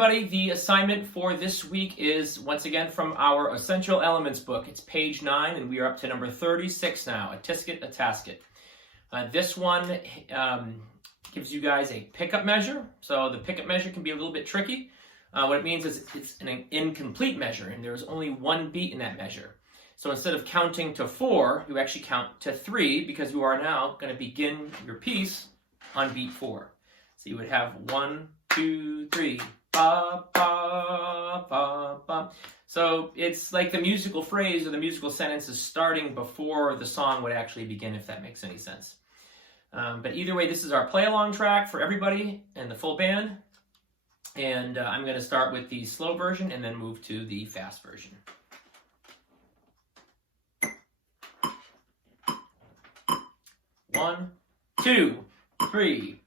everybody. The assignment for this week is once again from our Essential Elements book. It's page 9 and we are up to number 36 now, A-Tisket, A-Tasket. This one gives you guys a pickup measure. So the pickup measure can be a little bit tricky. What it means is it's an incomplete measure and there's only one beat in that measure. So instead of counting to 4, you actually count to 3 because you are now going to begin your piece on beat 4. So you would have 1, 2, 3, ba, ba, ba, ba. So it's like the musical phrase or the musical sentence is starting before the song would actually begin, if that makes any sense. But either way, this is our play-along track for everybody and the full band. And I'm going to start with the slow version and then move to the fast version. One, 2, 3.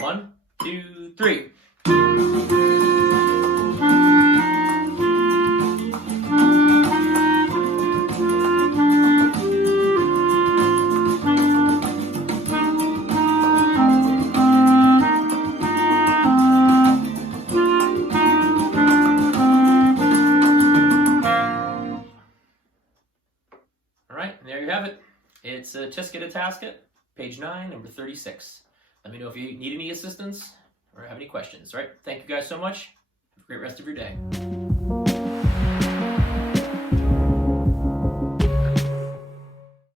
One, 2, 3. All right, and there you have it. It's A-Tisket, A-Tasket, page 9, number 36. Let me know if you need any assistance or have any questions. All right, thank you guys so much. Have a great rest of your day.